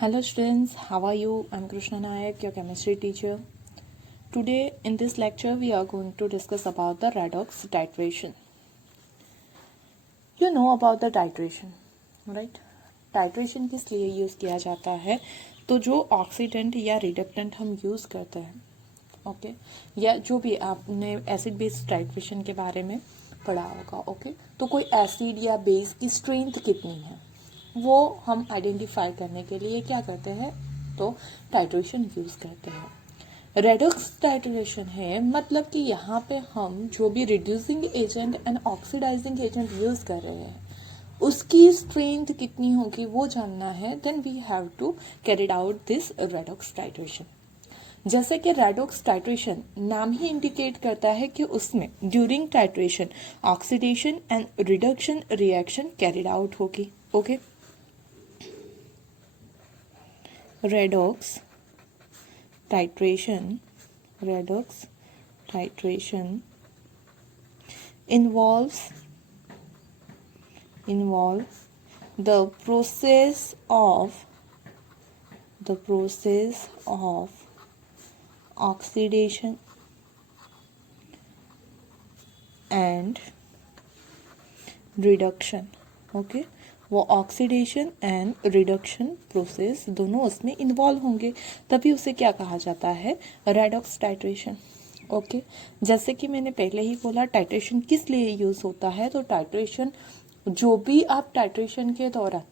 Hello students, how are you? I'm Krishna Nayak, your chemistry teacher. Today in this lecture we are going to discuss about the redox titration. You know about the titration, right? Titration किस लिए use किया जाता है? तो जो oxidant या reductant हम use करते हैं, ओके, या जो भी आपने एसिड बेस टाइट्रेशन के बारे में पढ़ा होगा, ओके, तो कोई एसिड या बेस की स्ट्रेंथ कितनी है वो हम आइडेंटिफाई करने के लिए क्या करते हैं, तो टाइट्रेशन यूज़ करते हैं। रेडॉक्स टाइट्रेशन है मतलब कि यहाँ पे हम जो भी reducing agent and oxidising agent use कर रहे हैं उसकी स्ट्रेंथ कितनी होगी वो जानना है। Then we have to carried out this redox titration. जैसे कि रेडॉक्स टाइट्रेशन नाम ही इंडिकेट करता है कि उसमें during titration oxidation and reduction reaction carried out होगी। Okay, redox titration involves the process of oxidation and reduction. Okay, वो oxidation and reduction process दोनों उसमें इन्वॉल्व होंगे, तभी उसे क्या कहा जाता है, रेडॉक्स टाइट्रेशन। ओके, जैसे कि मैंने पहले ही बोला टाइट्रेशन किस लिए यूज़ होता है, तो टाइट्रेशन जो भी आप टाइट्रेशन के दौरान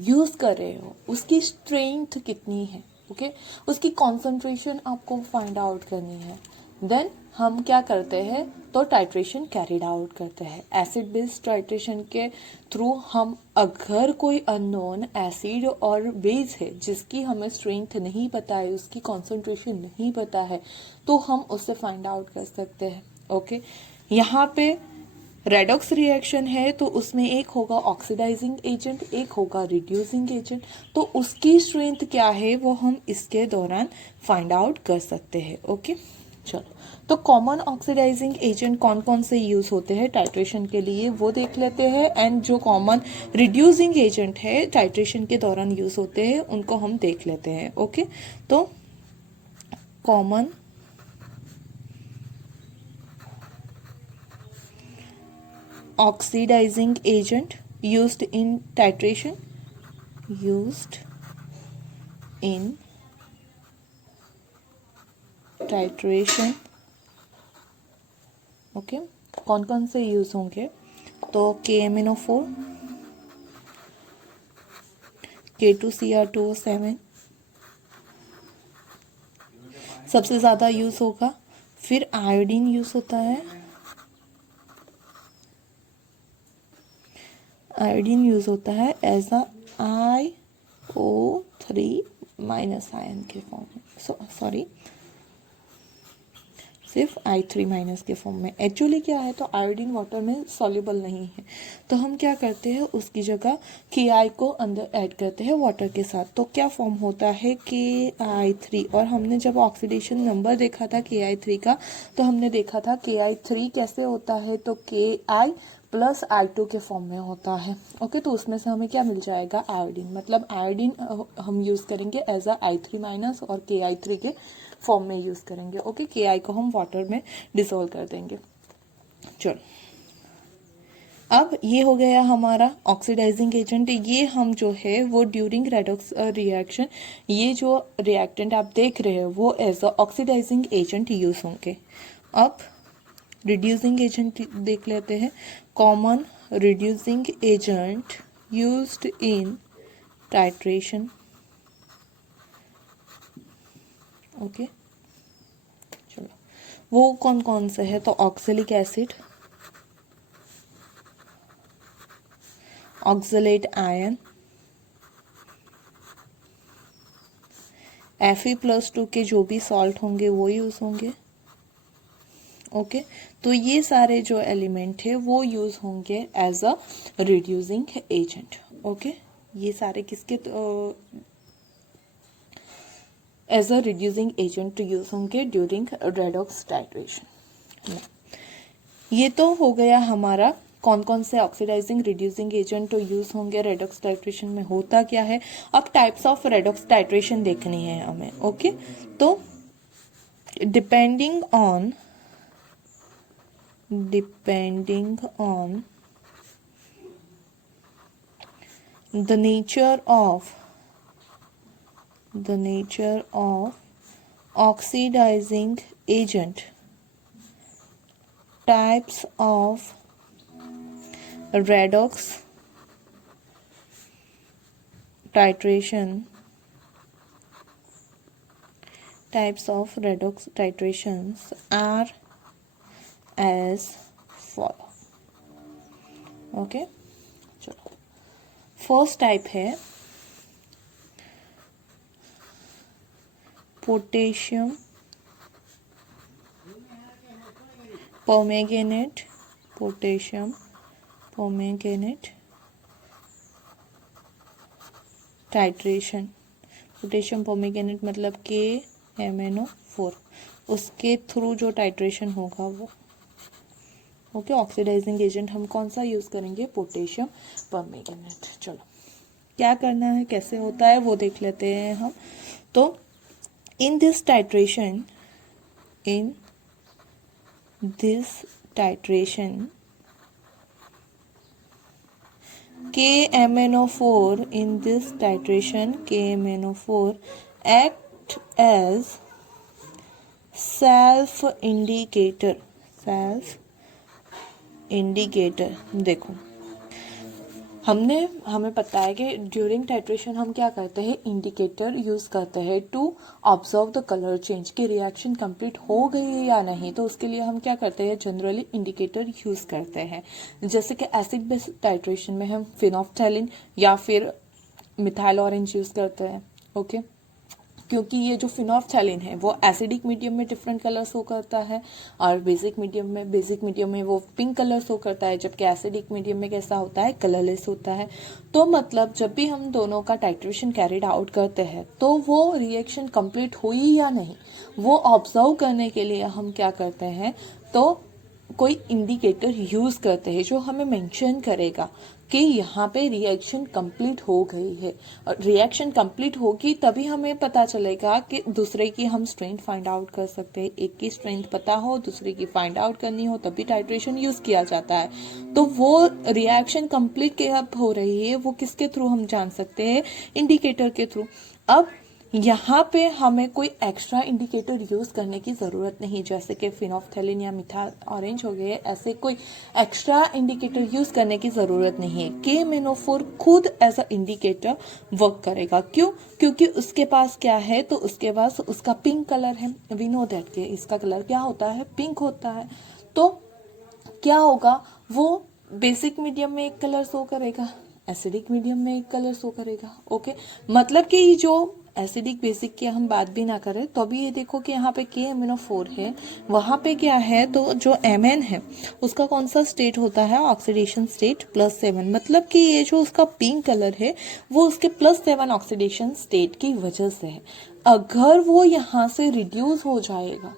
यूज़ कर रहे हो उसकी स्ट्रेंथ कितनी है, ओके, उसकी कॉन्सेंट्रेशन आपको फाइंड आउट करनी है। देन हम क्या करते हैं, तो टाइट्रेशन कैरिड आउट करते हैं। एसिड बेस्ड टाइट्रेशन के थ्रू हम अगर कोई अननोन एसिड और बेस है जिसकी हमें स्ट्रेंथ नहीं पता है, उसकी कॉन्सेंट्रेशन नहीं पता है, तो हम उससे फाइंड आउट कर सकते हैं। ओके, यहाँ पे रेडॉक्स रिएक्शन है तो उसमें एक होगा ऑक्सीडाइजिंग एजेंट, एक होगा रिड्यूसिंग एजेंट, तो उसकी स्ट्रेंथ क्या है वो हम इसके दौरान फाइंड आउट कर सकते हैं। ओके, चलो, तो कॉमन ऑक्सीडाइजिंग एजेंट कौन कौन से यूज होते हैं टाइट्रेशन के लिए वो देख लेते हैं, एंड जो कॉमन रिड्यूसिंग एजेंट है टाइट्रेशन के दौरान यूज होते हैं उनको हम देख लेते हैं। ओके, तो common oxidizing agent used in titration okay, कौन कौन से यूज होंगे, तो KMnO4, K2Cr2O7 सबसे ज़्यादा यूज होगा, फिर आयोडीन यूज होता है, आयोडीन यूज होता है as a IO3 minus ion के फॉर्म में, सॉरी सिर्फ I3 माइनस के फॉर्म में। एक्चुअली क्या है, तो आयोडीन वाटर में सॉल्युबल नहीं है, तो हम क्या करते हैं उसकी जगह Ki को अंदर ऐड करते हैं वाटर के साथ, तो क्या फॉर्म होता है Ki3। और हमने जब ऑक्सीडेशन नंबर देखा था Ki3 का, तो हमने देखा था Ki3 कैसे होता है, तो Ki प्लस I2 के फॉर्म में होता है। ओके, तो उसमें से हमें क्या मिल जाएगा, आयोडीन, मतलब आयोडीन हम यूज़ करेंगे एज अ I3 माइनस और Ki3 के फॉर्म में यूज़ करेंगे। ओके, Ki को हम वाटर में डिसोल्व कर देंगे। चलो, अब ये हो गया हमारा ऑक्सीडाइजिंग एजेंट। ये हम जो है वो ड्यूरिंग रेडॉक्स रिएक्शन, ये जो रिएक्टेंट आप देख रहे हो वो as a oxidising agent use होंगे। अब रिड्यूसिंग एजेंट देख लेते हैं। Common reducing agent used in titration. Okay, चलो, वो कौन कौन से है, तो oxalic acid, oxalate ion, Fe+2 के जो भी सॉल्ट होंगे वो यूज होंगे। ओके, तो ये सारे जो एलिमेंट है वो यूज होंगे as a reducing agent. Okay, ये सारे किसके as a reducing agent use होंगे ड्यूरिंग रेडॉक्स टाइट्रेशन। ये तो हो गया हमारा कौन कौन से ऑक्सीडाइजिंग रिड्यूसिंग एजेंट तो यूज होंगे रेडॉक्स टाइट्रेशन में, होता क्या है। अब टाइप्स ऑफ रेडॉक्स टाइट्रेशन देखनी है हमें। ओके, तो depending on the nature of oxidizing agent, types of redox titrations are as follow। Okay, चलो फर्स्ट टाइप है potassium permanganate titration. Potassium permanganate मतलब KMnO4, उसके थ्रू जो टाइट्रेशन होगा वो। ओके, ऑक्सीडाइजिंग एजेंट हम कौन सा यूज करेंगे, पोटेशियम परमैंगनेट। चलो क्या करना है, कैसे होता है वो देख लेते हैं हम। तो in this titration KMnO4 act as self indicator। देखो हमें पता है कि ड्यूरिंग टाइट्रेशन हम क्या करते हैं, इंडिकेटर यूज करते हैं to observe the colour change, की रिएक्शन कंप्लीट हो गई है या नहीं। तो उसके लिए हम क्या करते हैं, जनरली इंडिकेटर यूज करते हैं। जैसे कि एसिड बेस टाइट्रेशन में हम फिनोफ्थैलिन या फिर मिथाइल ऑरेंज यूज करते हैं। ओके, क्योंकि ये जो फिनोफ्थैलिन है वो एसिडिक मीडियम में डिफरेंट कलर शो करता है और बेसिक मीडियम में वो पिंक कलर शो करता है, जबकि एसिडिक मीडियम में कैसा होता है, कलरलेस होता है। तो मतलब जब भी हम दोनों का टाइट्रेशन कैरिड आउट करते हैं तो वो रिएक्शन कंप्लीट हुई या नहीं वो ऑब्जर्व करने के लिए हम क्या करते हैं, तो कोई इंडिकेटर यूज करते हैं जो हमें मेंशन करेगा कि यहाँ पे रिएक्शन कंप्लीट हो गई है। और रिएक्शन कंप्लीट होगी तभी हमें पता चलेगा कि दूसरे की हम स्ट्रेंथ फाइंड आउट कर सकते हैं। एक की स्ट्रेंथ पता हो, दूसरे की फाइंड आउट करनी हो, तभी टाइट्रेशन यूज किया जाता है। तो वो रिएक्शन कंप्लीट कब हो रही है वो किसके थ्रू हम जान सकते हैं, इंडिकेटर के थ्रू। अब यहाँ पे हमें कोई एक्स्ट्रा इंडिकेटर यूज करने की जरूरत नहीं, जैसे कि फिनोफ्थैलिन या मिथाइल ऑरेंज हो गए, ऐसे कोई एक्स्ट्रा इंडिकेटर यूज करने की जरूरत नहीं है। KMnO4 खुद एज अ इंडिकेटर वर्क करेगा। क्यों? क्योंकि उसके पास क्या है, तो उसके पास उसका पिंक कलर है। वी नो दैट के इसका कलर क्या होता है, पिंक होता है। तो क्या होगा, वो बेसिक मीडियम में एक कलर शो करेगा, एसिडिक मीडियम में एक कलर शो करेगा। ओके, मतलब कि ये जो एसिडिक बेसिक की हम बात भी ना करें तो अभी ये देखो कि यहाँ पे KMnO4 है, वहां पे क्या है, तो जो Mn है उसका कौन सा स्टेट होता है, ऑक्सीडेशन स्टेट +7। मतलब कि ये जो उसका पिंक कलर है वो उसके +7 ऑक्सीडेशन स्टेट की वजह से है। अगर वो यहाँ से रिड्यूस हो जाएगा,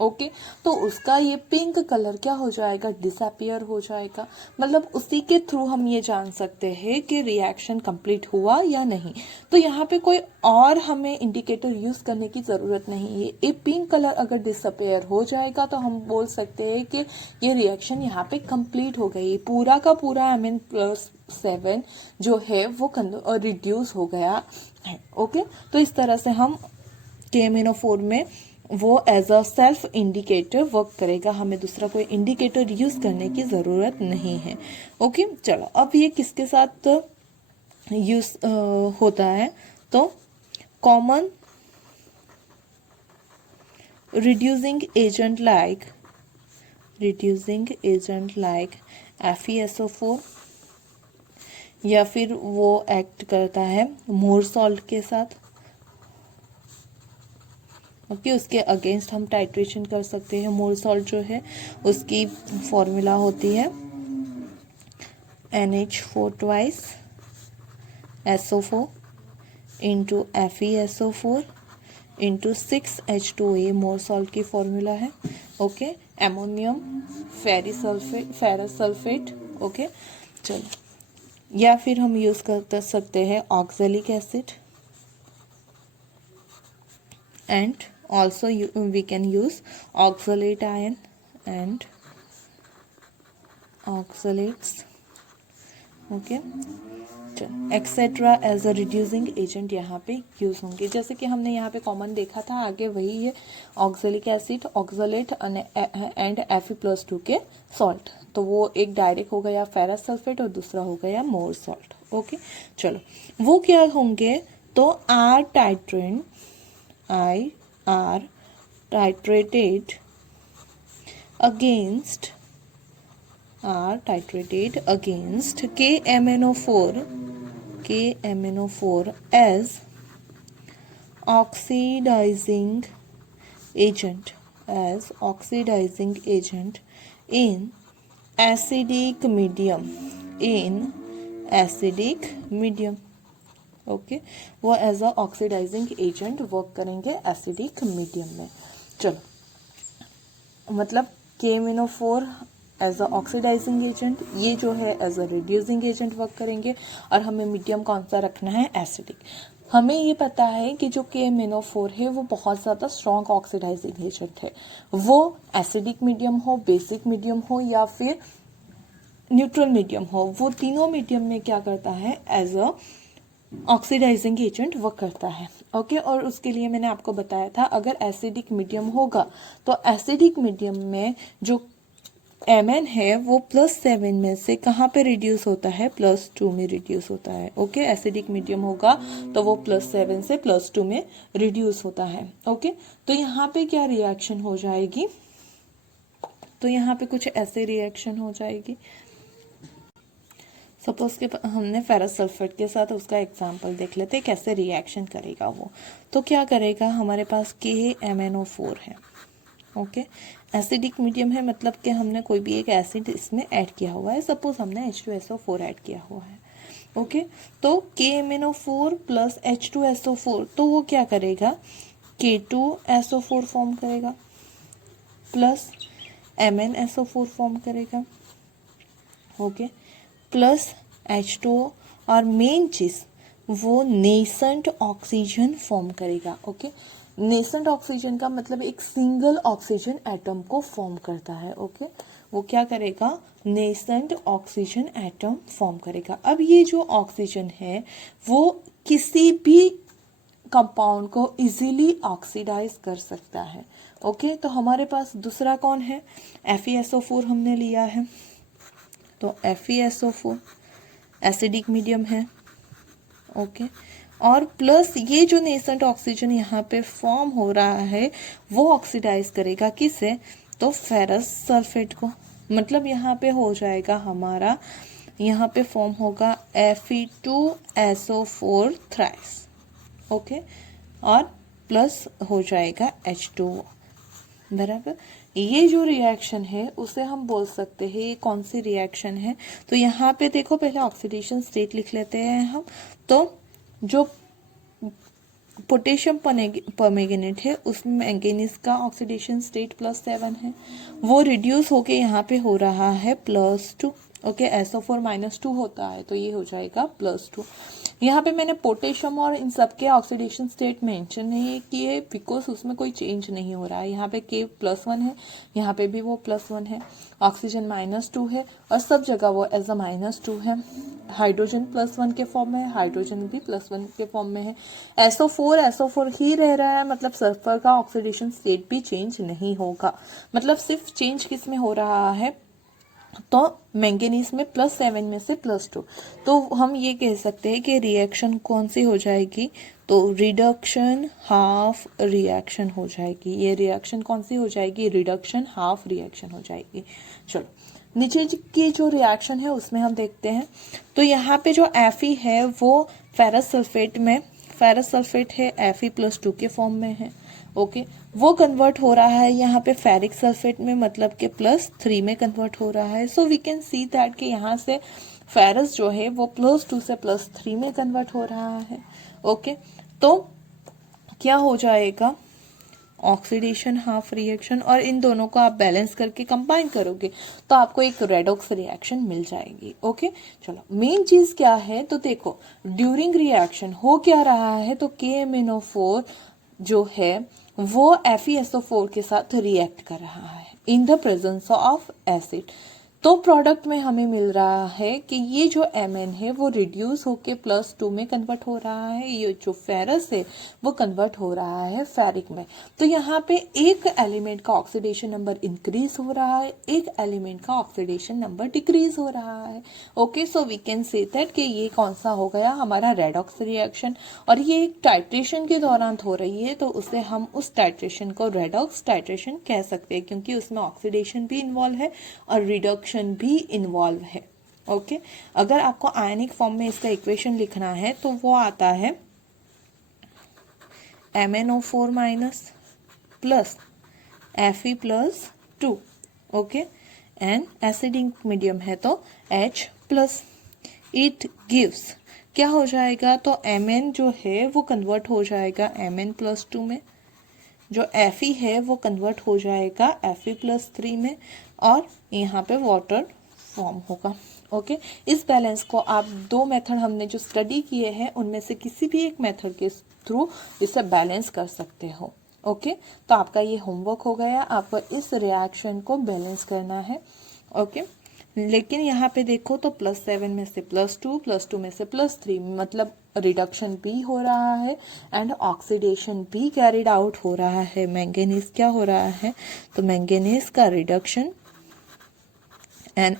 ओके, तो उसका ये पिंक कलर क्या हो जाएगा, डिसअपियर हो जाएगा। मतलब उसी के थ्रू हम ये जान सकते हैं कि रिएक्शन कंप्लीट हुआ या नहीं। तो यहाँ पे कोई और हमें इंडिकेटर यूज करने की जरूरत नहीं है। ये पिंक कलर अगर डिसअपियर हो जाएगा तो हम बोल सकते हैं कि ये रिएक्शन यहाँ पे कंप्लीट हो गई, पूरा का पूरा Mn+7 जो है वो रिड्यूस हो गया है। ओके, तो इस तरह से हम KMnO4 में वो as a self indicator work करेगा, हमें दूसरा कोई इंडिकेटर यूज करने की जरूरत नहीं है। ओके, चलो अब ये किसके साथ यूज होता है, तो common reducing agent like FeSO4, या फिर वो एक्ट करता है मोर सॉल्ट के साथ। ओके, उसके अगेंस्ट हम टाइट्रेशन कर सकते हैं। मोर सॉल्ट जो है उसकी फॉर्मूला होती है NH4 twice SO4 into FeSO4 into 6H2A Mohr salt की फॉर्मूला है। Okay, ammonium ferrous sulphate okay चलो, या फिर हम यूज कर सकते हैं oxalic acid, and also we can use oxalate ion and oxalates, okay etcetera as a reducing agent यहाँ पे यूज होंगे। जैसे कि हमने यहाँ पे कॉमन देखा था, आगे वही है, oxalic acid, oxalate and Fe+2 के सॉल्ट। तो वो एक डायरेक्ट हो गया फेरस सल्फेट और दूसरा हो गया मोर सॉल्ट। ओके चलो, वो क्या होंगे, तो are titrated against KMnO4 as oxidizing agent in acidic medium, okay वो as a oxidising agent work करेंगे एसिडिक मीडियम में। चलो मतलब KMnO4 as a oxidising agent, ये जो है as a reducing agent work करेंगे, और हमें मीडियम कौन सा रखना है, एसिडिक। हमें ये पता है कि जो KMnO4 है वो बहुत ज़्यादा स्ट्रॉन्ग ऑक्सीडाइजिंग एजेंट है, वो एसिडिक मीडियम हो, बेसिक मीडियम हो या फिर न्यूट्रल मीडियम हो, वो तीनों मीडियम में क्या करता है, as a oxidising agent work करता है। ओके और उसके लिए मैंने आपको बताया था, अगर एसिडिक मीडियम होगा तो एसिडिक मीडियम में जो Mn है वो +7 में से कहाँ पे रिड्यूस होता है, +2 में रिड्यूस होता है। ओके एसिडिक मीडियम होगा तो वो +7 से +2 में रिड्यूस होता है। ओके तो यहाँ पे क्या रिएक्शन हो जाएगी, तो यहाँ पे कुछ ऐसे रिएक्शन हो जाएगी। सपोज के हमने फेरस सल्फेट के साथ उसका एग्जांपल देख लेते हैं कैसे रिएक्शन करेगा वो। तो क्या करेगा, हमारे पास KMnO4 है, ओके एसिडिक मीडियम है, मतलब कि हमने कोई भी एक एसिड इसमें ऐड किया हुआ है, सपोज हमने H2SO4 ऐड किया हुआ है। ओके तो KMnO4 प्लस H2SO4, तो वो क्या करेगा, K2SO4 फॉर्म करेगा प्लस MnSO4 फॉर्म करेगा, ओके प्लस H2O, और मेन चीज वो नेसेंट ऑक्सीजन फॉर्म करेगा। ओके नेसेंट ऑक्सीजन का मतलब एक सिंगल ऑक्सीजन एटम को फॉर्म करता है। ओके वो क्या करेगा, नेसेंट ऑक्सीजन एटम फॉर्म करेगा। अब ये जो ऑक्सीजन है वो किसी भी कंपाउंड को इजीली ऑक्सीडाइज कर सकता है। ओके तो हमारे पास दूसरा कौन है, FeSO4 हमने लिया है, तो FeSO4 एसिडिक मीडियम है। ओके और प्लस ये जो नेसेंट ऑक्सीजन यहाँ पे फॉर्म हो रहा है वो ऑक्सीडाइज करेगा किसे, तो फेरस सल्फेट को। मतलब यहाँ पे हो जाएगा हमारा, यहाँ पे फॉर्म होगा Fe2SO4 थ्राइस, ओके और प्लस हो जाएगा H2O बराबर। ये जो रिएक्शन है उसे हम बोल सकते हैं, ये कौन सी रिएक्शन है, तो यहाँ पे देखो पहले ऑक्सीडेशन स्टेट लिख लेते हैं हम। तो जो पोटेशियम परमैंगनेट है उसमें मैंगनीज का ऑक्सीडेशन स्टेट +7 है, वो रिड्यूस होके यहाँ पे हो रहा है +2। ओके SO4 -2 होता है तो ये हो जाएगा +2। यहाँ पे मैंने पोटेशियम और इन सब के ऑक्सीडेशन स्टेट मेंशन नहीं किए बिकॉज उसमें कोई चेंज नहीं हो रहा है। यहाँ पे K +1 है, यहाँ पे भी वो +1 है, ऑक्सीजन -2 है और सब जगह वो एज अ -2 है। हाइड्रोजन +1 के फॉर्म में है, हाइड्रोजन भी +1 के फॉर्म में है। SO4 ही रह रहा है, मतलब सल्फर का ऑक्सीडेशन स्टेट भी चेंज नहीं होगा। मतलब सिर्फ चेंज किस में हो रहा है, तो मैंगनीज में +7 में से +2। तो हम ये कह सकते हैं कि रिएक्शन कौन सी हो जाएगी, तो रिडक्शन हाफ रिएक्शन हो जाएगी। ये रिएक्शन कौन सी हो जाएगी, रिडक्शन हाफ रिएक्शन हो जाएगी। चलो नीचे की जो रिएक्शन है उसमें हम देखते हैं। तो यहाँ पे जो Fe है वो फेरस सल्फेट है, Fe+2 के फॉर्म में है। ओके वो कन्वर्ट हो रहा है यहाँ पे फेरिक सल्फेट में, मतलब कि +3 में कन्वर्ट हो रहा है। So we can see that कि यहाँ से फेरस जो है वो +2 से +3 में कन्वर्ट हो रहा है। ओके तो क्या हो जाएगा, ऑक्सीडेशन हाफ रिएक्शन, और इन दोनों को आप बैलेंस करके कंबाइन करोगे तो आपको एक रेडॉक्स रिएक्शन मिल जाएगी। ओके, चलो मेन चीज क्या है, तो देखो ड्यूरिंग रिएक्शन हो क्या रहा है, तो KMnO4 जो है वो FeSO4 के साथ रिएक्ट कर रहा है इन द प्रेजेंस ऑफ एसिड। तो प्रोडक्ट में हमें मिल रहा है कि ये जो Mn है वो रिड्यूस होके +2 में कन्वर्ट हो रहा है, ये जो फेरस है वो कन्वर्ट हो रहा है फेरिक में। तो यहाँ पे एक एलिमेंट का ऑक्सीडेशन नंबर इंक्रीज हो रहा है, एक एलिमेंट का ऑक्सीडेशन नंबर डिक्रीज हो रहा है। Okay, so we can say that कि ये कौन सा हो गया हमारा रेडॉक्स रिएक्शन, और ये एक टाइट्रेशन के दौरान हो रही है, तो उसे हम उस टाइट्रेशन को रेडॉक्स टाइट्रेशन कह सकते हैं, क्योंकि उसमें ऑक्सीडेशन भी इन्वॉल्व है और रिडक्शन भी इन्वॉल्व है। ओके, अगर आपको आयनिक फॉर्म में इसका इक्वेशन लिखना है तो वो आता है MnO4 minus plus Fe plus 2। Okay, and acidic medium है तो H प्लस। इट गिव्स क्या हो जाएगा, तो Mn जो है वो कन्वर्ट हो जाएगा Mn प्लस 2 में, जो Fe है वो कन्वर्ट हो जाएगा Fe प्लस 3 में, और यहाँ पे वाटर फॉर्म होगा। ओके, इस बैलेंस को आप दो मेथड हमने जो स्टडी किए हैं उनमें से किसी भी एक मेथड के थ्रू इसे बैलेंस कर सकते हो। ओके, तो आपका ये होमवर्क हो गया, आपको इस रिएक्शन को बैलेंस करना है। ओके, लेकिन यहाँ पे देखो तो +7 में से +2, +2 में से +3, मतलब रिडक्शन भी हो रहा है एंड ऑक्सीडेशन भी कैरिड आउट हो रहा है। मैंगनीज क्या हो रहा है, तो मैंगनीज का रिडक्शन एंड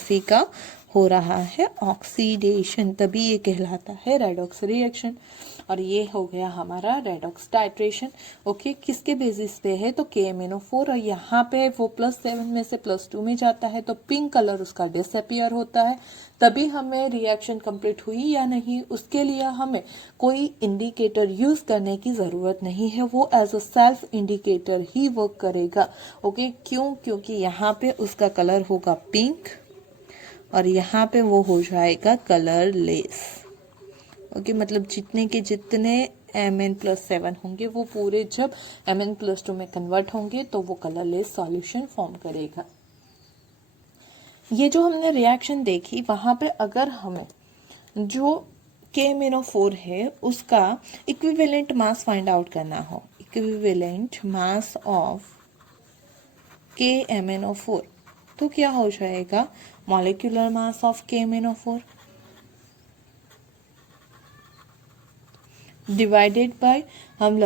Fe का हो रहा है ऑक्सीडेशन, तभी ये कहलाता है रेडॉक्स रिएक्शन। और ये हो गया हमारा रेडॉक्स टाइट्रेशन। ओके, किसके बेसिस पे है, तो KMnO4, और यहाँ पे वो +7 में से +2 में जाता है तो पिंक कलर उसका डिसअपियर होता है, तभी हमें रिएक्शन कंप्लीट हुई या नहीं उसके लिए हमें कोई इंडिकेटर यूज करने की जरूरत नहीं है, वो एज अ सेल्फ इंडिकेटर ही वर्क करेगा। ओके, क्यों, क्योंकि यहाँ पे उसका कलर होगा पिंक और यहाँ पे वो हो जाएगा कलरलेस। ओके, मतलब जितने के जितने Mn+7 होंगे वो पूरे जब Mn+2 में कन्वर्ट होंगे तो वो कलरलेस सॉल्यूशन फॉर्म करेगा। ये जो हमने रिएक्शन देखी वहां पे अगर हमें जो KMnO4 है उसका इक्विवेलेंट मास फाइंड आउट करना हो, इक्विवेलेंट मास ऑफ KMnO4, तो क्या हो जाएगा, molecular mass of KMnO4 divided by हम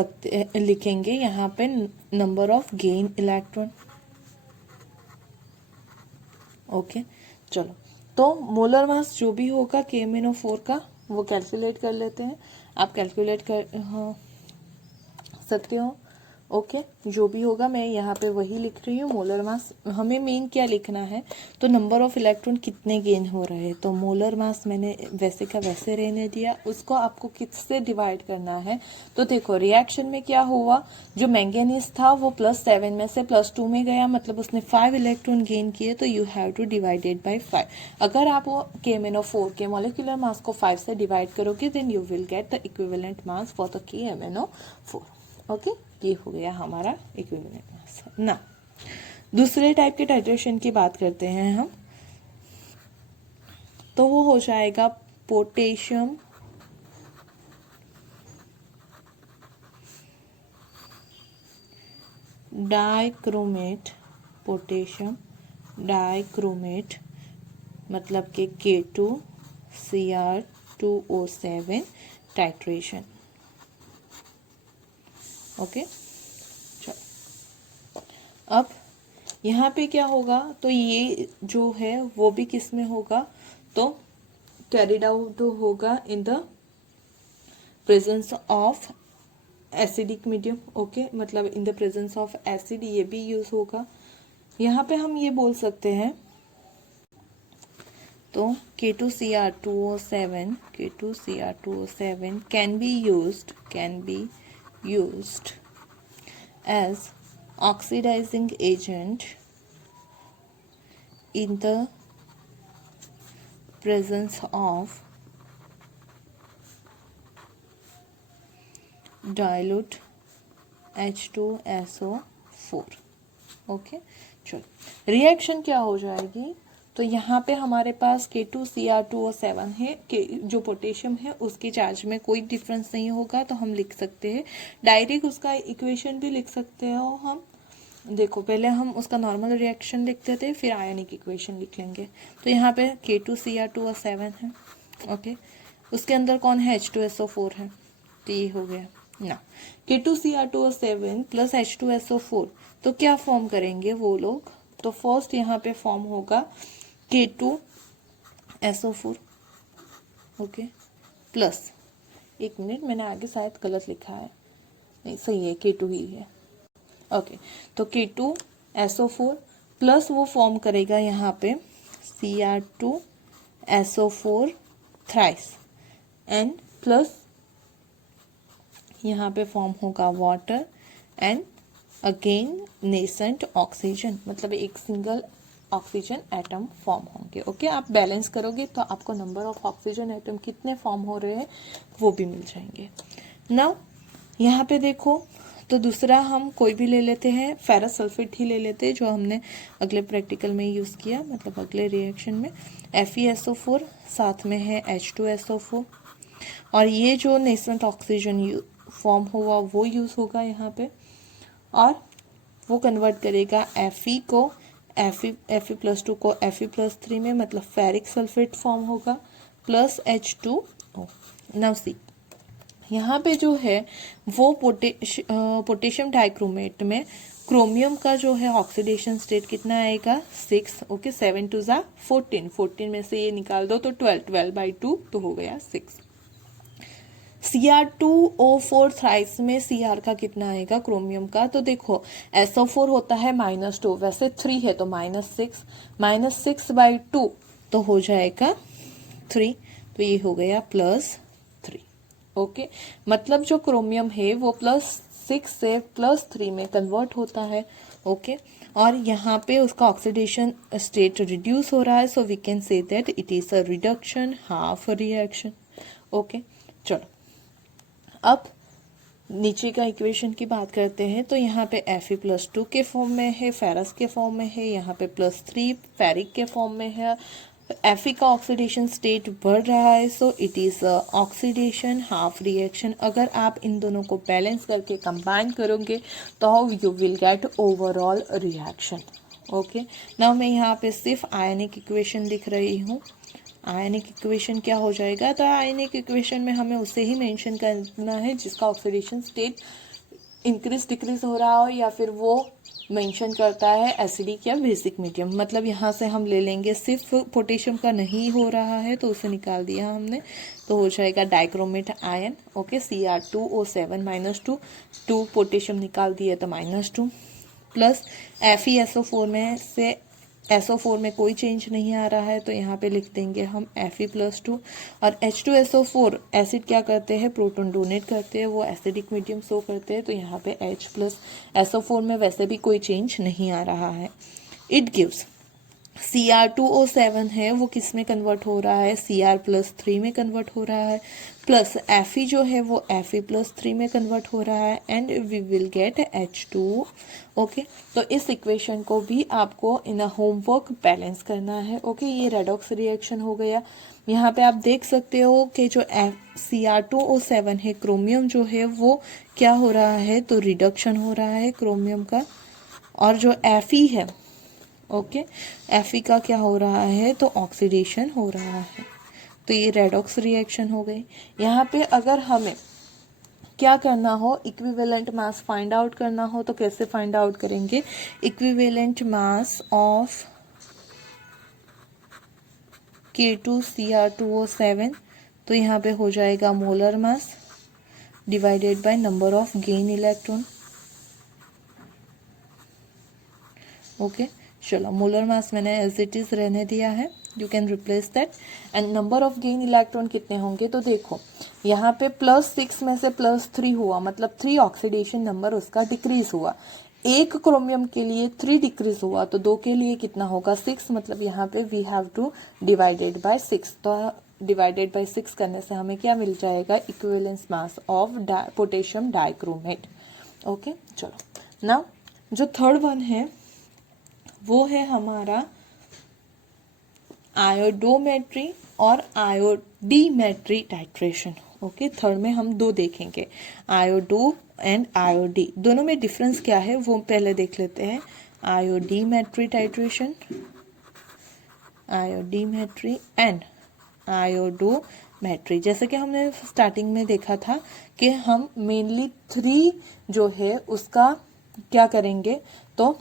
लिखेंगे यहाँ पे number of gain electron. Okay, चलो तो मोलर मास जो भी होगा KMnO4 का वो कैलकुलेट कर लेते हैं। आप कैलकुलेट कर सकते हो। ओके, जो भी होगा मैं यहाँ पे वही लिख रही हूँ। मोलर मास हमें मेन क्या लिखना है, तो नंबर ऑफ इलेक्ट्रॉन कितने गेन हो रहे हैं, तो मोलर मास मैंने वैसे का वैसे रहने दिया, उसको आपको किससे डिवाइड करना है, तो देखो रिएक्शन में क्या हुआ, जो मैंगनीज था वो +7 में से +2 में गया, मतलब उसने 5 इलेक्ट्रॉन गेन किए, तो you have to divided by 5। अगर आप वो KMnO4 के मॉलिक्यूलर मास को 5 से डिवाइड करोगे then you will get the equivalent mass for the KMnO4। Okay, ये हो गया हमारा इक्विवेलेंट मास। ना दूसरे टाइप के टाइट्रेशन की बात करते हैं हम, तो वो हो जाएगा पोटेशियम डाइक्रोमेट, पोटेशियम डाइक्रोमेट मतलब कि K2Cr2O7 टाइट्रेशन। ओके, चलो अब यहाँ पे क्या होगा, तो ये जो है वो भी किस में होगा, तो कैरिड आउट होगा in the presence of acidic medium. Okay, मतलब in the presence of acid ये भी यूज होगा। यहाँ पे हम ये बोल सकते हैं, तो K2Cr2O7 can be used as oxidizing agent in the presence of dilute H2SO4। Okay, चलो रिएक्शन क्या हो जाएगी, तो यहाँ पे हमारे पास K2Cr2O7 है, के जो पोटेशियम है उसके चार्ज में कोई डिफरेंस नहीं होगा, तो हम लिख सकते हैं डायरेक्ट, उसका इक्वेशन भी लिख सकते हैं हम। देखो पहले हम उसका नॉर्मल रिएक्शन लिखते थे, फिर आयनिक इक्वेशन लिख लेंगे। तो यहाँ पे K2Cr2O7 है, ओके, उसके अंदर कौन है, H2SO4 है, तो ये हो गया ना। K2Cr2O7 प्लस H2SO4, तो क्या फॉर्म करेंगे वो लोग, तो फर्स्ट यहाँ पे फॉर्म होगा K2SO4, ओके, प्लस, एक मिनट मैंने आगे शायद गलत लिखा है, नहीं सही है, K2 ही है, ओके। तो K2SO4 प्लस वो फॉर्म करेगा यहाँ पे Cr2SO4 थ्राइस, एंड प्लस यहाँ पे फॉर्म होगा water and again nascent oxygen, मतलब एक सिंगल ऑक्सीजन एटम फॉर्म होंगे। ओके, आप बैलेंस करोगे तो आपको नंबर ऑफ ऑक्सीजन एटम कितने फॉर्म हो रहे हैं वो भी मिल जाएंगे। नाउ यहाँ पे देखो, तो दूसरा हम कोई भी ले लेते हैं, फेरस सल्फेट ही ले लेते हैं, जो हमने अगले प्रैक्टिकल में यूज़ किया, मतलब अगले रिएक्शन में। FeSO4 साथ में है H2SO4, और ये जो नेसेंट ऑक्सीजन फॉर्म हुआ वो यूज़ होगा यहाँ पे, और वो कन्वर्ट करेगा Fe को Fe+2 को Fe+3 में, मतलब फेरिक सल्फेट फॉर्म होगा, प्लस H2O। नाउ सी, यहाँ पे जो है वो पोटेशियम डाइक्रोमेट में क्रोमियम का जो है ऑक्सीडेशन स्टेट कितना आएगा, 6, ओके, 7 2 ज़ा 14, 14 में से ये निकाल दो तो 12, 12/2 तो हो गया 6। Cr2O4 थ्राइस में Cr का कितना आएगा क्रोमियम का, तो देखो SO4 होता है -2, वैसे 3 है तो -6, -6/2 तो हो जाएगा 3, तो ये हो गया +3। ओके, मतलब जो क्रोमियम है वो +6 से +3 में कन्वर्ट होता है। ओके, और यहाँ पे उसका ऑक्सीडेशन स्टेट रिड्यूस हो रहा है, so we can say that it is a reduction half reaction. Okay, चलो अब नीचे का इक्वेशन की बात करते हैं, तो यहाँ पे Fe+2 के फॉर्म में है, फेरस के फॉर्म में है, यहाँ पे +3 फेरिक के फॉर्म में है। Fe का ऑक्सीडेशन स्टेट बढ़ रहा है, so it is oxidation half reaction. अगर आप इन दोनों को बैलेंस करके कंबाइन करोगे तो you will gate overall reaction. Okay, now मैं यहाँ पे सिर्फ आयनिक इक्वेशन लिख रही हूँ। आयनिक इक्वेशन क्या हो जाएगा, तो आयनिक इक्वेशन में हमें उसे ही मेंशन करना है जिसका ऑक्सीडेशन स्टेट इंक्रीज डिक्रीज हो रहा हो, या फिर वो मेंशन करता है एसिडिक या बेसिक मीडियम। मतलब यहाँ से हम ले लेंगे, सिर्फ पोटेशियम का नहीं हो रहा है तो उसे निकाल दिया हमने, तो हो जाएगा dichromate ion. Okay, Cr2O7 -2, 2 potassium निकाल दिए तो -2, प्लस FeSO4 में से SO4 में कोई चेंज नहीं आ रहा है, तो यहाँ पे लिख देंगे हम Fe+2, और H2SO4 एसिड क्या करते हैं, प्रोटॉन डोनेट करते हैं, वो एसिडिक मीडियम शो करते हैं, तो यहाँ पे H+SO4 में वैसे भी कोई चेंज नहीं आ रहा है। इट गिव्स Cr2O7 है वो किस में कन्वर्ट हो रहा है, Cr+3 में कन्वर्ट हो रहा है, प्लस Fe जो है वो Fe+3 में कन्वर्ट हो रहा है, and we will get H2O। Okay, तो इस इक्वेशन को भी आपको इन होमवर्क बैलेंस करना है। ओके, ये रेडॉक्स रिएक्शन हो गया। यहाँ पे आप देख सकते हो कि जो Cr2O7 है, क्रोमियम जो है वो क्या हो रहा है, तो रिडक्शन हो रहा है क्रोमियम का, और जो Fe है, ओके, Fe का क्या हो रहा है, तो ऑक्सीडेशन हो रहा है। तो ये रेडॉक्स रिएक्शन हो गई। यहाँ पे अगर हमें क्या करना हो, इक्विवेलेंट मास फाइंड आउट करना हो, तो कैसे फाइंड आउट करेंगे, इक्विवेलेंट मास ऑफ K2Cr2O7, तो यहाँ पे हो जाएगा molar mass divided by number of gain electron. Okay, चलो मोलर मास मैंने एज इट इज रहने दिया है, you can replace that, and number of gain electron कितने होंगे, तो देखो यहाँ पे +6 में से +3 हुआ, मतलब 3 ऑक्सीडेशन नंबर उसका डिक्रीज हुआ। एक क्रोमियम के लिए 3 डिक्रीज हुआ, तो 2 के लिए कितना होगा, 6, मतलब यहाँ पे we have to divided by 6, तो डिवाइडेड बाय 6 करने से हमें क्या मिल जाएगा, equivalence mass of potassium dichromate. Okay चलो नाउ जो थर्ड वन है वो है हमारा आयोडोमेट्री और आयोडीमेट्री टाइट्रेशन। ओके थर्ड में हम दो देखेंगे, आयोडो एंड आयोडी, दोनों में डिफरेंस क्या है वो पहले देख लेते हैं। Iodimetry titration, iodimetry and iodometry. जैसे कि हमने स्टार्टिंग में देखा था कि हम मेनली 3 जो है उसका क्या करेंगे तो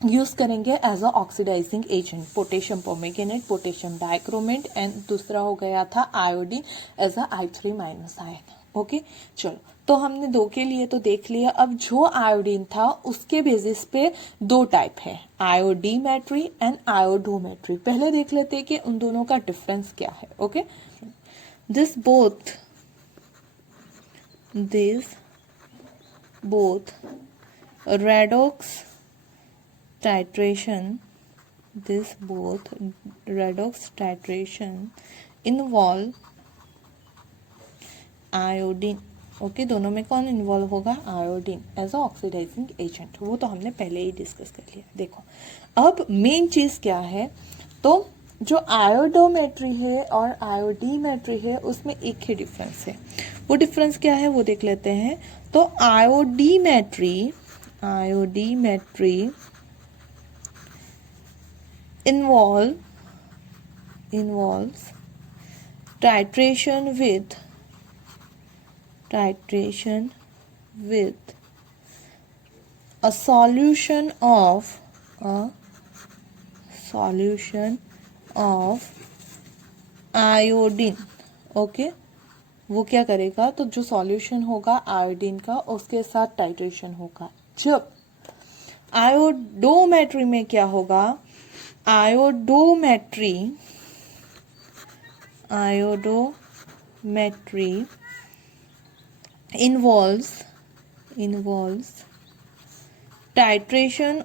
यूज करेंगे as a oxidising agent, potassium permanganate, potassium dichromate and दूसरा हो गया था iodine as a I3 minus ion. Okay चलो तो हमने 2 के लिए तो देख लिया। अब जो आयोडीन था उसके बेसिस पे 2 टाइप है, आयोडीमेट्री एंड आयोडोमेट्री। पहले देख लेते हैं कि उन दोनों का डिफरेंस क्या है। Okay this both redox titration, this both redox titration involve iodine. Okay दोनों में कौन इन्वॉल्व होगा, iodine as a oxidising agent, वो तो हमने पहले ही डिस्कस कर लिया। देखो अब मेन चीज क्या है, तो जो आयोडोमेट्री है और आयोडीमेट्री है उसमें एक ही डिफरेंस है। वो डिफरेंस क्या है वो देख लेते हैं। तो iodimetry involves titration with a solution of iodine. Okay वो क्या करेगा, तो जो सॉल्यूशन होगा आयोडीन का उसके साथ टाइट्रेशन होगा। जब आयोडोमेट्री में क्या होगा, iodometry involves titration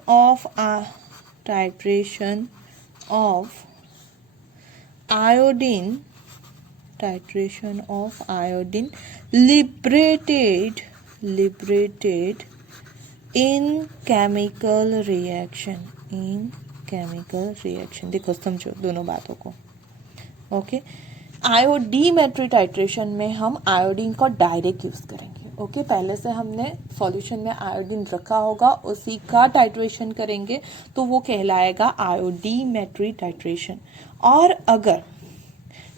of iodine liberated in chemical reaction। देखो समझो दोनों बातों को। ओके आयोडीमेट्री टाइट्रेशन में हम आयोडीन को डायरेक्ट यूज करेंगे। ओके पहले से हमने सॉल्यूशन में आयोडीन रखा होगा उसी का टाइट्रेशन करेंगे तो वो कहलाएगा आयोडीमेट्री टाइट्रेशन। और अगर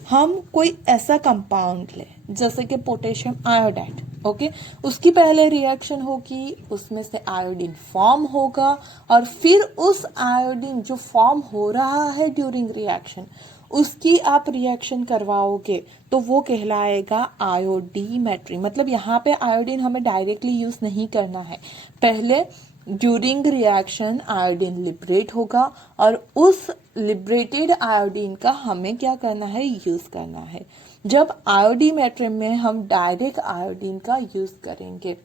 हम कोई ऐसा कंपाउंड ले जैसे कि पोटेशियम आयोडाइड, ओके उसकी पहले रिएक्शन होगी, उसमें से आयोडीन फॉर्म होगा और फिर उस आयोडीन जो फॉर्म हो रहा है ड्यूरिंग रिएक्शन उसकी आप रिएक्शन करवाओगे तो वो कहलाएगा आयोडीमेट्री। मतलब यहाँ पे आयोडीन हमें डायरेक्टली यूज नहीं करना है, पहले ड्यूरिंग रिएक्शन आयोडीन लिबरेट होगा और उस लिबरेटेड आयोडीन का हमें क्या करना है, यूज करना है। जब आयोडीमेट्री में हम डायरेक्ट आयोडीन का यूज करेंगे।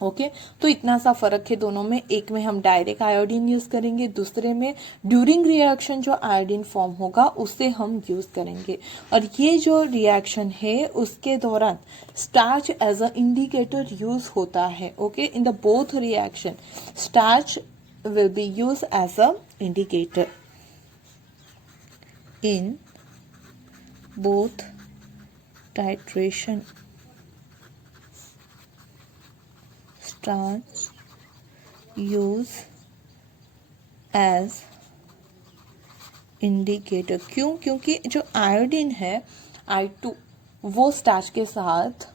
ओके तो इतना सा फर्क है दोनों में, एक में हम डायरेक्ट आयोडीन यूज करेंगे, दूसरे में ड्यूरिंग रिएक्शन जो आयोडीन फॉर्म होगा उसे हम यूज करेंगे। और ये जो रिएक्शन है उसके दौरान starch as a indicator use होता है। Okay in the both reaction starch will be used as a indicator in both titration। Starch use as indicator. क्यों, क्योंकि जो आयोडीन है I2 वो स्टार्च के साथ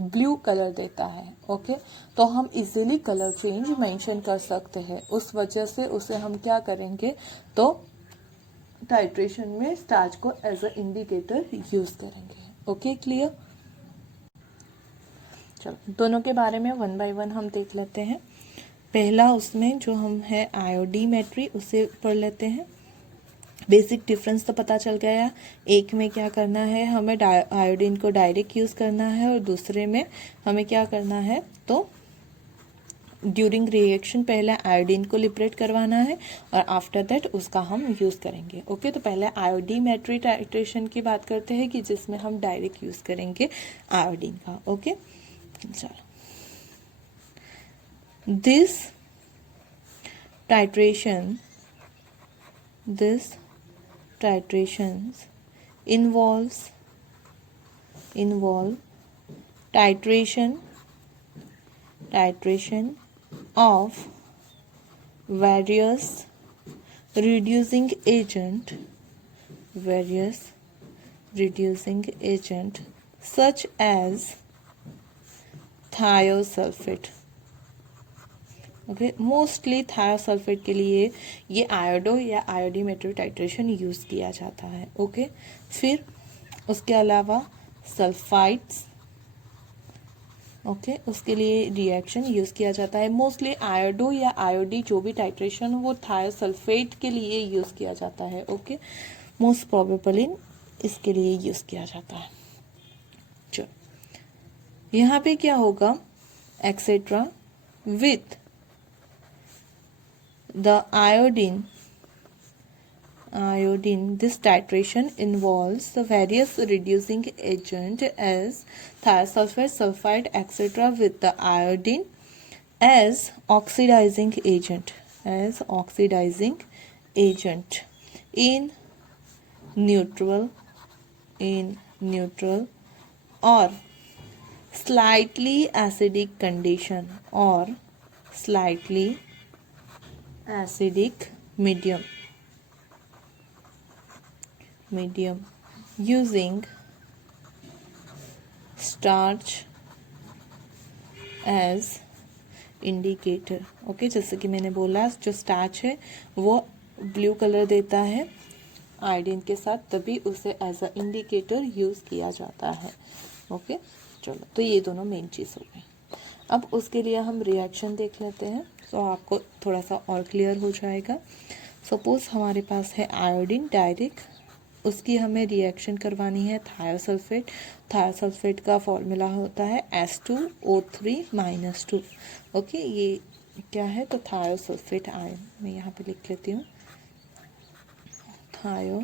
ब्लू कलर देता है। ओके तो हम इजीली कलर चेंज मेंशन कर सकते हैं, उस वजह से उसे हम क्या करेंगे तो टाइट्रेशन में स्टार्च को एज अ इंडिकेटर यूज करेंगे। Okay clear. चलो दोनों के बारे में 1 बाय 1 हम देख लेते हैं। पहला उसमें जो हम है आयोडीमेट्री उसे पढ़ लेते हैं। बेसिक डिफरेंस तो पता चल गया, एक में क्या करना है हमें आयोडीन को डायरेक्ट यूज करना है और दूसरे में हमें क्या करना है तो ड्यूरिंग रिएक्शन पहले आयोडीन को लिबरेट करवाना है और आफ्टर दैट उसका हम यूज करेंगे। ओके तो पहले आयोडीमेट्री टाइट्रेशन की बात करते हैं कि जिसमें हम डायरेक्ट यूज करेंगे आयोडीन का। ओके चलो This titration titrations involve titration of various reducing agent such as thiosulfate. Okay, mostly thiosulphate के लिए ये आयोडो या आयोडीमेट्रो टाइट्रेशन यूज़ किया जाता है. ओके, फिर उसके अलावा सल्फाइड्स, ओके, उसके लिए रिएक्शन यूज़ किया जाता है. मोस्टली आयोडो या आयोडी जो भी टाइट्रेशन वो थायोसल्फेट के लिए यूज़ किया जाता है. ओके, मोस्ट प्रोबेबली इसके लिए यूज़ किया जाता है. चलो, यहाँ पे क्या होगा, etcetera with the iodine, this titration involves the various reducing agent as thiosulfate, sulfide, etc. with the iodine as oxidizing agent in neutral or slightly acidic condition or slightly acidic medium using starch as indicator. Okay, जैसे कि मैंने बोला जो starch है वो blue colour देता है iodine के साथ, तभी उसे एज अ इंडिकेटर यूज़ किया जाता है. ओके, चलो, तो ये दोनों मेन चीज़ हो गई. अब उसके लिए हम रिएक्शन देख लेते हैं, तो आपको थोड़ा सा और क्लियर हो जाएगा. सपोज हमारे पास है आयोडीन डायरेक्ट, उसकी हमें रिएक्शन करवानी है थायोसल्फेट का फॉर्मूला होता है S2O3-2. ओके, ये क्या है, तो थायोसल्फेट आयन, मैं यहाँ पे लिख लेती हूँ, थायोसल्फेट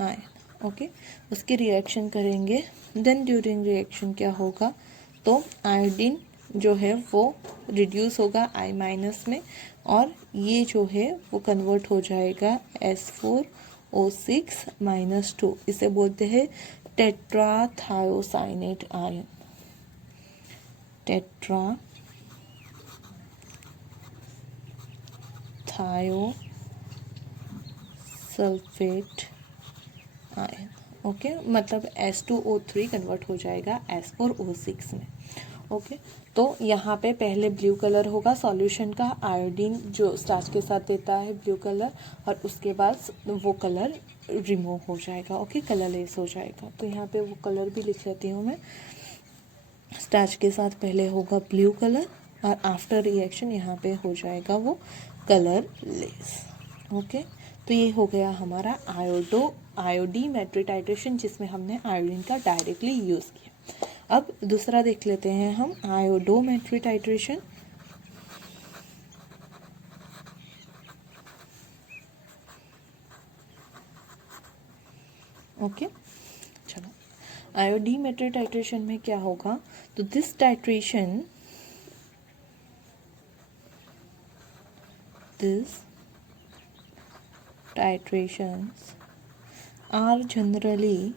आयन. ओके, उसकी रिएक्शन करेंगे. देन ड्यूरिंग रिएक्शन क्या होगा, तो आयोडीन जो है वो रिड्यूस होगा I- में, और ये जो है वो कन्वर्ट हो जाएगा S4O6-2. इसे बोलते हैं टेट्राथायोसाइनेट आयन, टेट्राथायोसल्फेट आयन. ओके, मतलब S2O3 कन्वर्ट हो जाएगा S4O6 में. ओके, तो यहाँ पे पहले ब्लू कलर होगा सॉल्यूशन का, आयोडीन जो स्टार्च के साथ देता है ब्लू कलर, और उसके बाद वो कलर रिमूव हो जाएगा. ओके, कलरलेस हो जाएगा. तो यहाँ पे वो कलर भी लिख लेती हूँ मैं. स्टार्च के साथ पहले होगा ब्लू कलर और आफ्टर रिएक्शन यहाँ पे हो जाएगा वो कलरलेस. ओके, तो ये हो गया हमारा आयोडीमेट्री टाइट्रेशन, जिसमें हमने आयोडीन का डायरेक्टली यूज़ किया. अब दूसरा देख लेते हैं हम, आयोडोमेट्री टाइट्रेशन. ओके, चलो, आयोडीमेट्री टाइट्रेशन में क्या होगा, तो this titration titrations are generally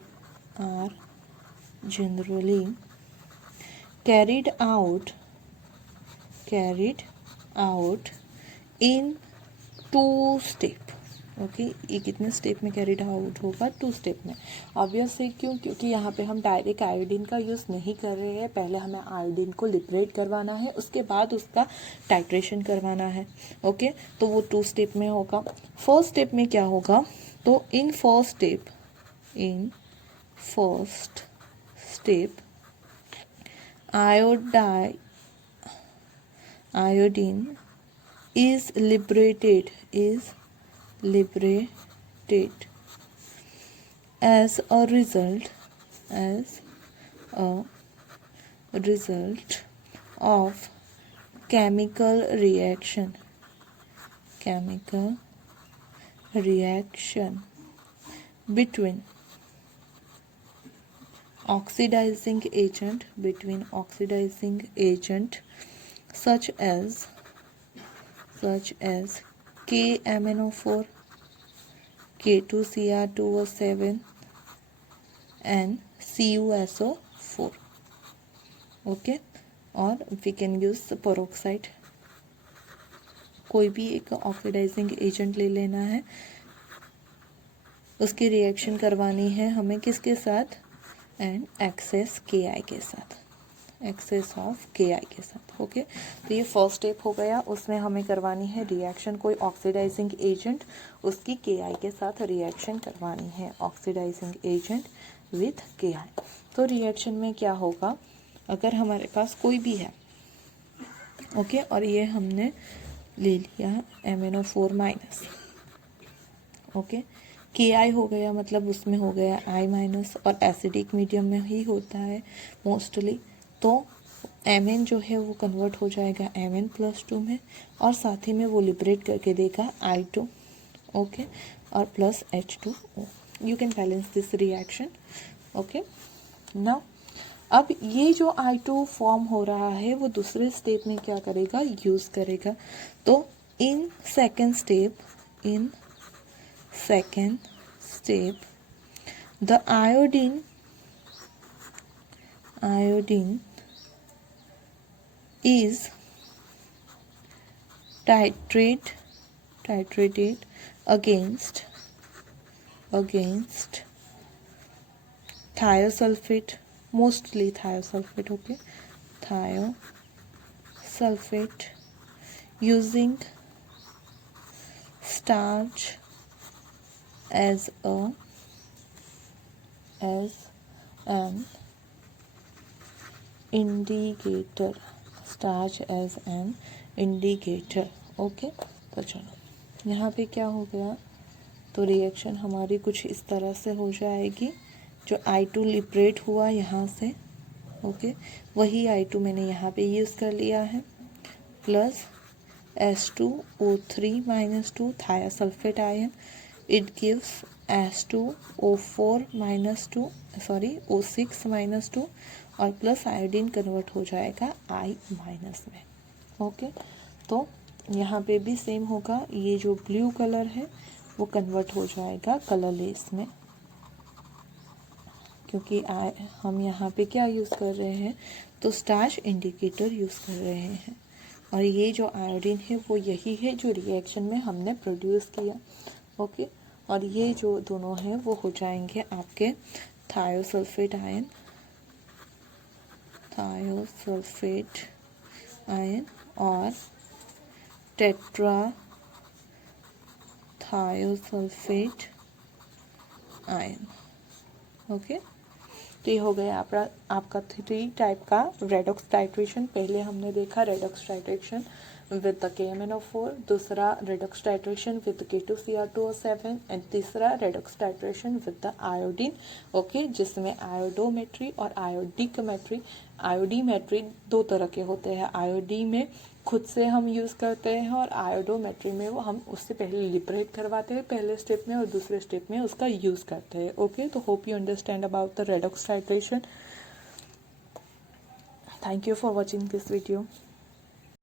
carried out in 2 step. Okay, ये कितने स्टेप में कैरिड आउट होगा, 2 स्टेप में. ऑब्वियस है, क्योंकि यहाँ पे हम डायरेक्ट आयोडीन का यूज़ नहीं कर रहे हैं. पहले हमें आयोडीन को लिबरेट करवाना है, उसके बाद उसका टाइट्रेशन करवाना है. ओके, तो वो 2 स्टेप में होगा. फर्स्ट स्टेप में क्या होगा, तो in first step iodine is liberated as a result of chemical reaction between oxidizing agent, between oxidizing agent such as KMnO4, K2Cr2O7 and CuSO4. Okay, और वी कैन यूज पेरोक्साइड। कोई भी एक oxidising agent ले लेना है, उसकी reaction करवानी है हमें किसके साथ, एंड एक्सेस KI के साथ, एक्सेस ऑफ KI के साथ। ओके, तो ये फर्स्ट स्टेप हो गया, उसमें हमें करवानी है रिएक्शन, कोई ऑक्सीडाइजिंग एजेंट उसकी KI के साथ रिएक्शन करवानी है, ऑक्सीडाइजिंग एजेंट विथ KI। तो रिएक्शन में क्या होगा, अगर हमारे पास कोई भी है, ओके, और ये हमने ले लिया MnO4 माइनस, ओके, KI हो गया, मतलब उसमें हो गया I माइनस, और एसिडिक मीडियम में ही होता है मोस्टली, तो Mn जो है वो कन्वर्ट हो जाएगा Mn+2 में, और साथ ही में वो लिबरेट करके देगा I2, ओके, और plus H2O। You can balance this reaction. Okay, now अब ये जो I2 फॉर्म हो रहा है वो दूसरे स्टेप में क्या करेगा, यूज करेगा। तो in second step the iodine is titrated against thiosulfate, mostly thiosulfate, okay, thiosulfate, using starch as an indicator, starch as an indicator। Okay, तो चलो यहाँ पे क्या हो गया, तो रिएक्शन हमारी कुछ इस तरह से हो जाएगी। जो I2 लिबरेट हुआ यहाँ से, ओके, वही I2 मैंने यहाँ पे यूज़ कर लिया है, plus H2O3-2 thiosulfate ion, it gives H2O4-2 O6-2, और प्लस आयोडीन कन्वर्ट हो जाएगा I माइनस में। ओके, तो यहाँ पे भी सेम होगा, ये जो ब्लू कलर है वो कन्वर्ट हो जाएगा कलरलेस में, क्योंकि हम यहाँ पे क्या यूज़ कर रहे हैं, तो स्टार्च इंडिकेटर यूज़ कर रहे हैं, और ये जो आयोडीन है वो यही है जो रिएक्शन में हमने प्रोड्यूस किया। ओके, और ये जो दोनों हैं वो हो जाएंगे आपके थायोसल्फेट आयन और टेट्रा थायोसल्फेट आयन। ओके, तो ये हो गया आपका 3 टाइप का रेडॉक्स टाइट्रेशन। पहले हमने देखा redox titration with the KMnO4, दूसरा redox titration with K2Cr2O7 and तीसरा redox titration with the iodine. Okay, जिसमें आयोडोमेट्री और आयोडीमेट्री 2 तरह के होते हैं। आयोडी में खुद से हम यूज़ करते हैं, और आयोडोमेट्री में वो हम उससे पहले लिबरेट करवाते हैं पहले स्टेप में, और दूसरे स्टेप में उसका यूज़ करते हैं। ओके, तो hope you understand about the redox titration. Thank you for watching this video.